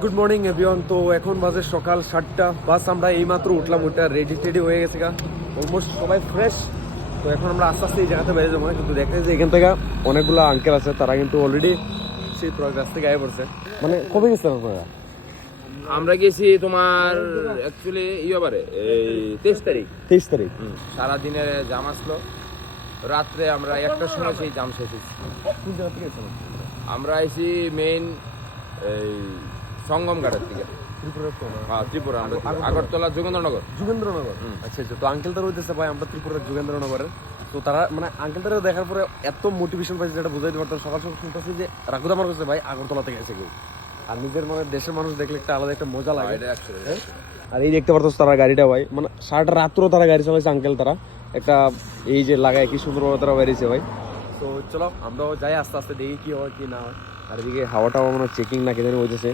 Good morning everyone. তো এখন বাজে সকাল 7টা, বাস আমরা এইমাত্র উঠলাম, ওইটা রেডি টেডি হয়ে গেছে গা, অলমোস্ট সবাই ফ্রেশ। তো এখন আমরা আস্তে আস্তে এই জায়গাতে বেড়ে যাবো, কিন্তু দেখা যায় যে এখান থেকে অনেকগুলো আঙ্কেল আছে, তারা কিন্তু অলরেডি সেই রাস্তা থেকে আগে পড়ছে। মানে কবে গেছিলেন আপনারা? আমরা গেছি তোমার অ্যাকচুয়ালি ইয়েবারে এই 23 তারিখ। 23 তারিখ। সারাদিনের জাম আসলো, রাত্রে আমরা একটার সময় সেই জাম শেষ হয়েছি। কোন জায়গা থেকে গেছিলেন? আমরা আইছি মেইন এই সঙ্গম ঘাটের থেকে, ত্রিপুরা তো না, হ্যাঁ ত্রিপুরা, আমরা আগরতলা যোগেন্দ্রনগর। যোগেন্দ্রনগর। আচ্ছা আচ্ছা। তো আঙ্কেল তারা হইতেছে ভাই আমরা ত্রিপুরার যোগেন্দ্রনগরের। তো তারা মানে আঙ্কেল তারা দেখার পরে এত মোটিভেশন পাইছে যেটা বুঝাইতে পারতাম। সকাল সকাল শুনতেছি যে রাখুদ আমার কাছে ভাই আগরতলা থেকে এসে কেউ, আর নিজের মানে দেশের মানুষ দেখলে একটা আলাদা একটা মজা লাগে। এটা actually হ্যাঁ? আর এই দেখতে পারতো তারা গাড়িটা ভাই, মানে সারাটা রাত্রও তারা গাড়ি চালাইছে আঙ্কেল তারা, একটা এই যে লাগায় কি সুন্দরভাবে তারা বেরিয়েছে ভাই। তো চলো আমরাও যাই আস্তে আস্তে, দেখি কি হয় কি না হয়। আর এদিকে হাওয়াটাও মানে চেকিং না কেন হইতেছে।